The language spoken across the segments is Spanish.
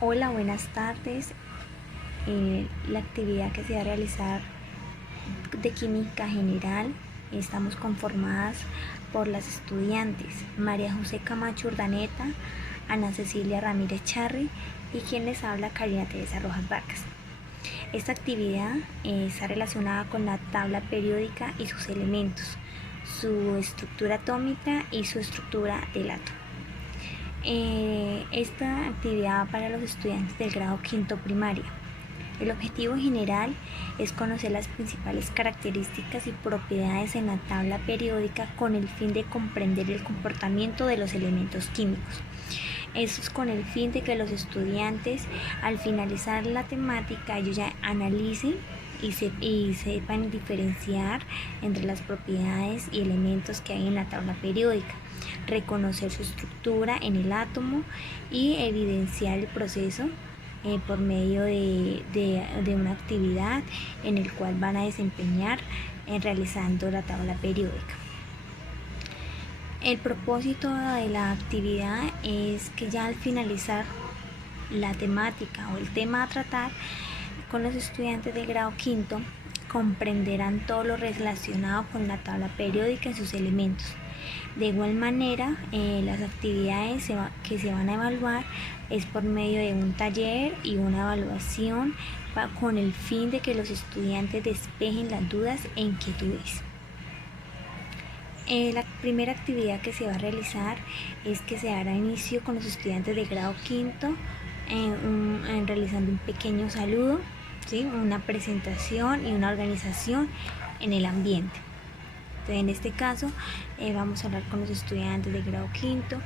Hola, buenas tardes. La actividad que se va a realizar de química general, estamos conformadas por las estudiantes María José Camacho Urdaneta, Ana Cecilia Ramírez Charri y quien les habla, Karina Teresa Rojas Vargas. Esta actividad está relacionada con la tabla periódica y sus elementos, su estructura atómica y su estructura del átomo. Esta actividad va para los estudiantes del grado quinto primaria. El objetivo general es conocer las principales características y propiedades en la tabla periódica con el fin de comprender el comportamiento de los elementos químicos. Eso es con el fin de que los estudiantes, al finalizar la temática, ellos ya analicen y sepan diferenciar entre las propiedades y elementos que hay en la tabla periódica, reconocer su estructura en el átomo y evidenciar el proceso por medio de una actividad en el cual van a desempeñar realizando la tabla periódica. El propósito de la actividad es que ya al finalizar la temática o el tema a tratar con los estudiantes del grado quinto comprenderán todo lo relacionado con la tabla periódica y sus elementos. De igual manera, las actividades que se van a evaluar es por medio de un taller y una evaluación con el fin de que los estudiantes despejen las dudas e inquietudes. La primera actividad que se va a realizar es que se dará inicio con los estudiantes de grado quinto realizando un pequeño saludo, ¿sí? Una presentación y una organización en el ambiente. Entonces, en este caso vamos a hablar con los estudiantes de grado quinto,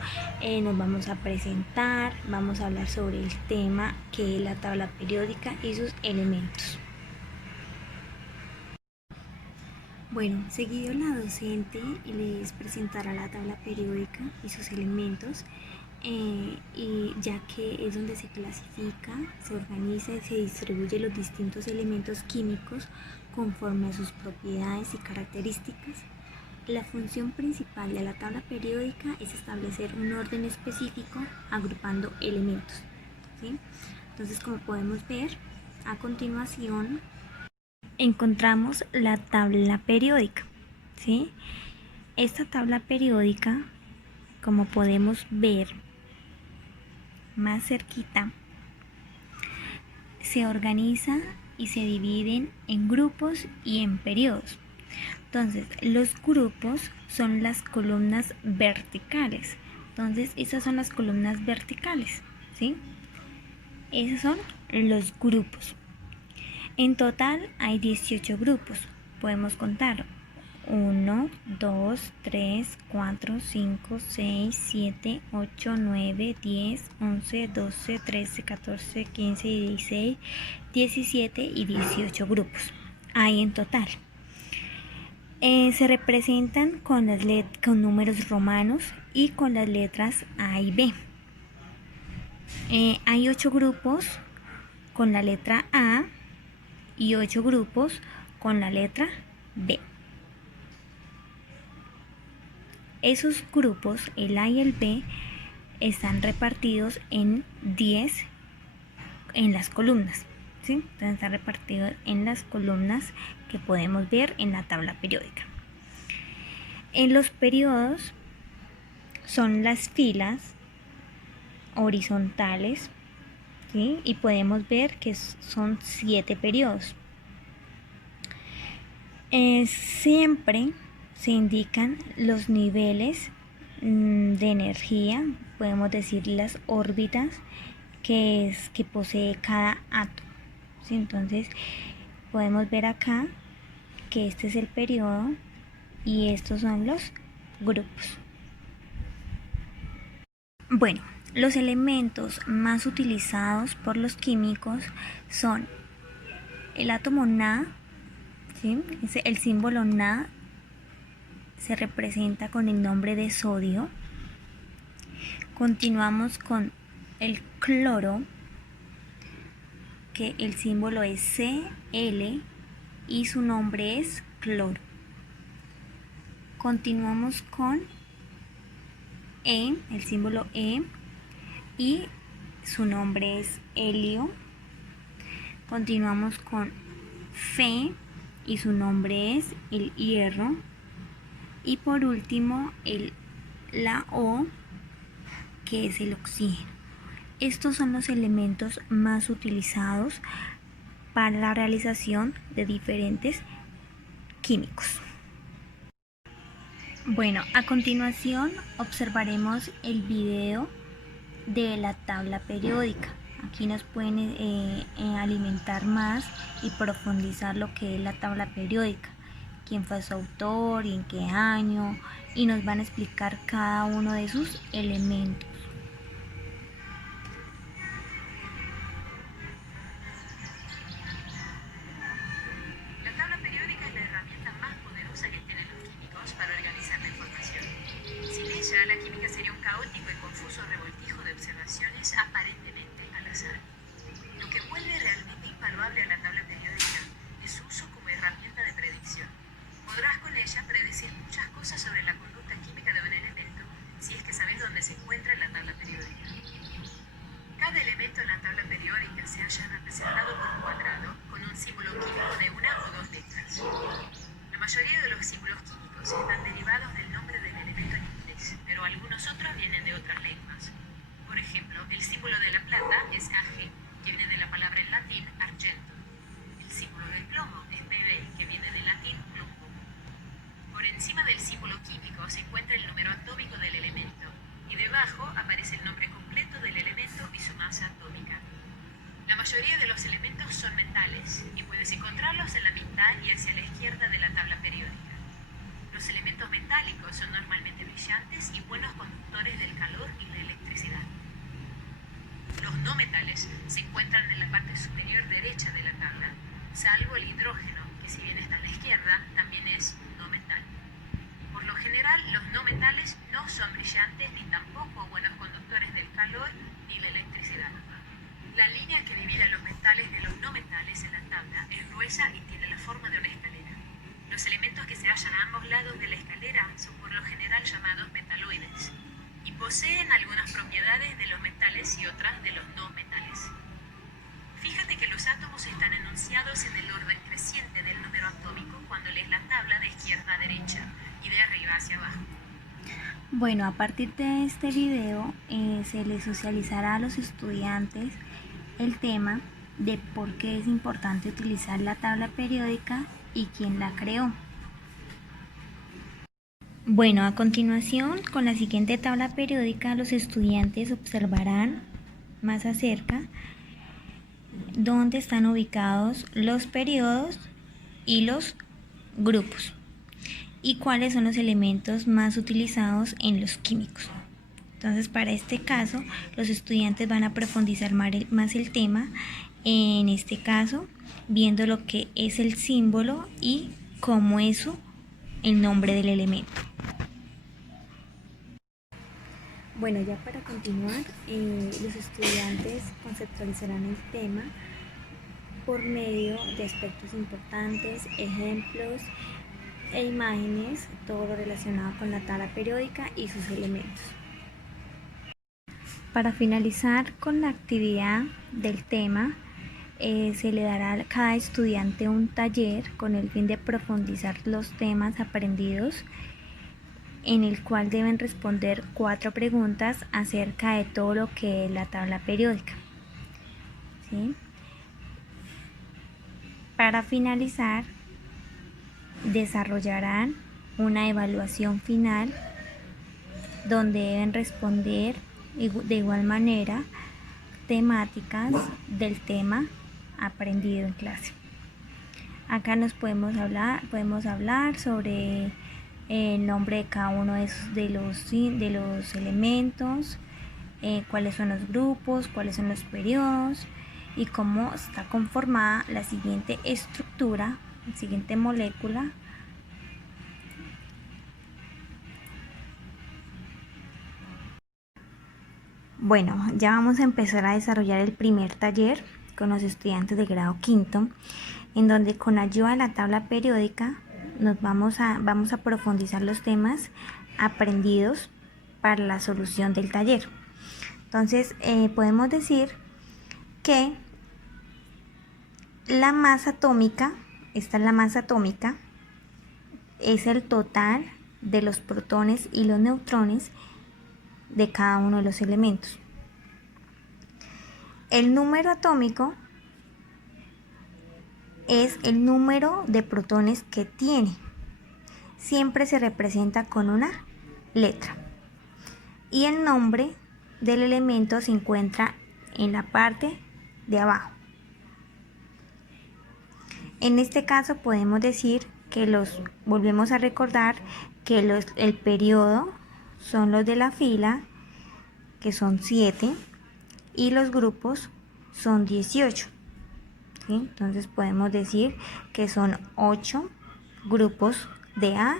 nos vamos a presentar, vamos a hablar sobre el tema que es la tabla periódica y sus elementos. Bueno, seguido la docente les presentará la tabla periódica y sus elementos, y ya que es donde se clasifica, se organiza y se distribuye los distintos elementos químicos conforme a sus propiedades y características. La función principal de la tabla periódica es establecer un orden específico agrupando elementos, ¿sí? Entonces, como podemos ver, a continuación encontramos la tabla periódica, ¿sí? Esta tabla periódica, como podemos ver más cerquita, se organiza y se dividen en grupos y en periodos. Entonces, los grupos son las columnas verticales. Entonces, esas son las columnas verticales, ¿sí? Esos son los grupos. En total hay 18 grupos. Podemos contar 1, 2, 3, 4, 5, 6, 7, 8, 9, 10, 11, 12, 13, 14, 15, 16, 17 y 18 grupos. Hay en total. Se representan con números romanos y con las letras A y B. Hay 8 grupos con la letra A y 8 grupos con la letra B. Esos grupos, el A y el B, están repartidos en 10 en las columnas, ¿sí? Entonces están repartidos en las columnas que podemos ver en la tabla periódica. En los periodos son las filas horizontales, ¿sí? Y podemos ver que son 7 periodos. Siempre se indican los niveles de energía, podemos decir las órbitas que posee cada átomo, ¿sí? Entonces podemos ver acá que este es el periodo y estos son los grupos. Bueno, los elementos más utilizados por los químicos son el átomo Na, ¿sí? El símbolo Na se representa con el nombre de sodio. Continuamos con el cloro, que el símbolo es Cl y su nombre es cloro. Continuamos con E, el símbolo E, y su nombre es helio. Continuamos con Fe y su nombre es el hierro. Y por último la O, que es el oxígeno. Estos son los elementos más utilizados para la realización de diferentes químicos. Bueno, a continuación observaremos el video de la tabla periódica. Aquí nos pueden alimentar más y profundizar lo que es la tabla periódica, quién fue su autor y en qué año, y nos van a explicar cada uno de sus elementos. La tabla periódica es la herramienta más poderosa que tienen los químicos para organizar la información. Sin ella, la química sería un caótico y confuso revoltijo de observaciones aparentemente al azar. Lo que vuelve realmente invaluable a la tabla periódica es su uso como herramienta de predicción. Podrás con ella predecir muchas cosas sobre la conducta química de un elemento si es que sabes dónde se encuentra en la tabla periódica. Cada elemento en la tabla periódica se halla representado por un cuadrado con un símbolo químico de una o dos letras. La mayoría de los símbolos químicos están derivados del nombre del elemento en inglés, pero algunos otros vienen de otras lenguas. Por ejemplo, el símbolo de la plata es Ag, que viene de la palabra en latín argento. El símbolo del plomo es Pb, que viene del latín plumbum. Por encima del símbolo químico se encuentra el número atómico del elemento, y debajo aparece el nombre completo del elemento y su masa atómica. La mayoría de los elementos son metales, y puedes encontrarlos en la mitad y hacia la izquierda de la tabla periódica. Los elementos metálicos son normalmente brillantes y buenos conductores del calor y la electricidad. Los no metales se encuentran en la parte superior derecha de la tabla, salvo el hidrógeno, que si bien está a la izquierda, también es no metal. Por lo general, los no metales no son brillantes ni tampoco buenos conductores del calor ni la electricidad. La línea que divide a los metales de los no metales en la tabla es gruesa y tiene la forma de una escalera. Los elementos que se hallan a ambos lados de la escalera son por lo general llamados metaloides y poseen algunas propiedades de los metales y otras de los no metales. Fíjate que los átomos están enunciados en el orden creciente del número atómico cuando lees la tabla de izquierda a derecha y de arriba hacia abajo. Bueno, a partir de este video se les socializará a los estudiantes el tema de por qué es importante utilizar la tabla periódica y quién la creó. Bueno, a continuación, con la siguiente tabla periódica, los estudiantes observarán más acerca dónde están ubicados los periodos y los grupos y cuáles son los elementos más utilizados en los químicos. Entonces, para este caso, los estudiantes van a profundizar más el tema, en este caso, viendo lo que es el símbolo y cómo es el nombre del elemento. Bueno, ya para continuar, los estudiantes conceptualizarán el tema por medio de aspectos importantes, ejemplos e imágenes, todo lo relacionado con la tabla periódica y sus elementos. Para finalizar con la actividad del tema, se le dará a cada estudiante un taller con el fin de profundizar los temas aprendidos, en el cual deben responder 4 preguntas acerca de todo lo que es la tabla periódica. ¿Sí? Para finalizar, desarrollarán una evaluación final donde deben responder de igual manera temáticas del tema aprendido en clase. Acá podemos hablar sobre el nombre de cada uno de los elementos, cuáles son los grupos, cuáles son los periodos y cómo está conformada la siguiente estructura, la siguiente molécula. Bueno, ya vamos a empezar a desarrollar el primer taller con los estudiantes de grado quinto, en donde con ayuda de la tabla periódica vamos a profundizar los temas aprendidos para la solución del taller. Entonces podemos decir que la masa atómica, esta es la masa atómica, es el total de los protones y los neutrones de cada uno de los elementos. El número atómico es el número de protones que tiene. Siempre se representa con una letra. Y el nombre del elemento se encuentra en la parte de abajo. En este caso podemos decir que volvemos a recordar que el periodo son los de la fila, que son 7, y los grupos son 18. ¿Sí? Entonces podemos decir que son 8 grupos de A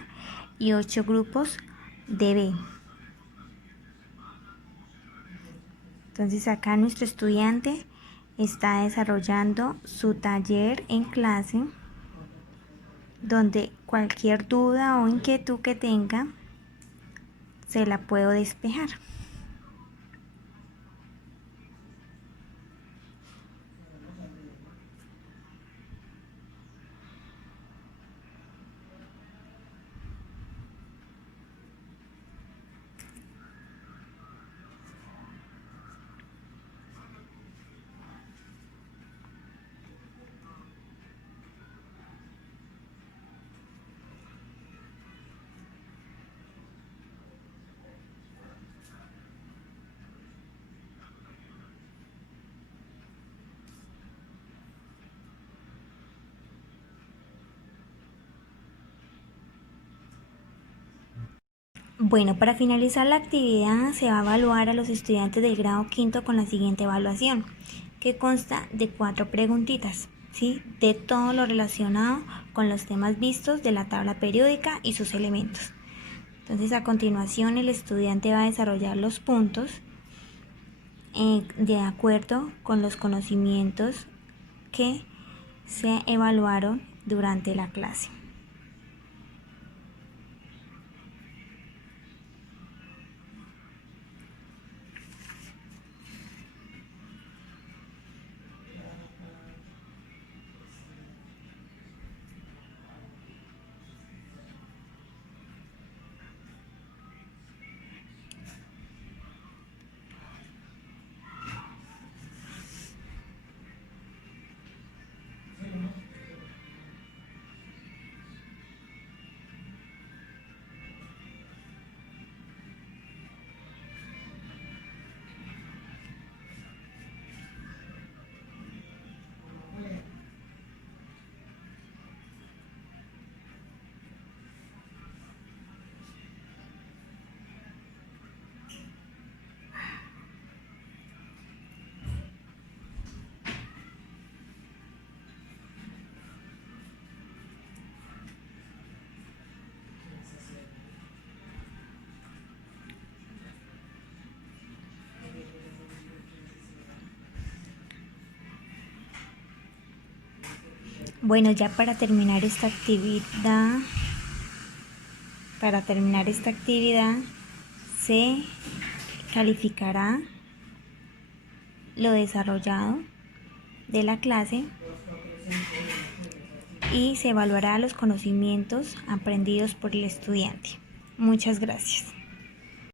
y 8 grupos de B. Entonces acá nuestro estudiante está desarrollando su taller en clase, donde cualquier duda o inquietud que tenga se la puedo despejar. Bueno, para finalizar la actividad se va a evaluar a los estudiantes del grado quinto con la siguiente evaluación, que consta de 4 preguntitas, ¿sí? De todo lo relacionado con los temas vistos de la tabla periódica y sus elementos. Entonces, a continuación, el estudiante va a desarrollar los puntos de acuerdo con los conocimientos que se evaluaron durante la clase. Bueno, ya para terminar esta actividad, se calificará lo desarrollado de la clase y se evaluará los conocimientos aprendidos por el estudiante. Muchas gracias.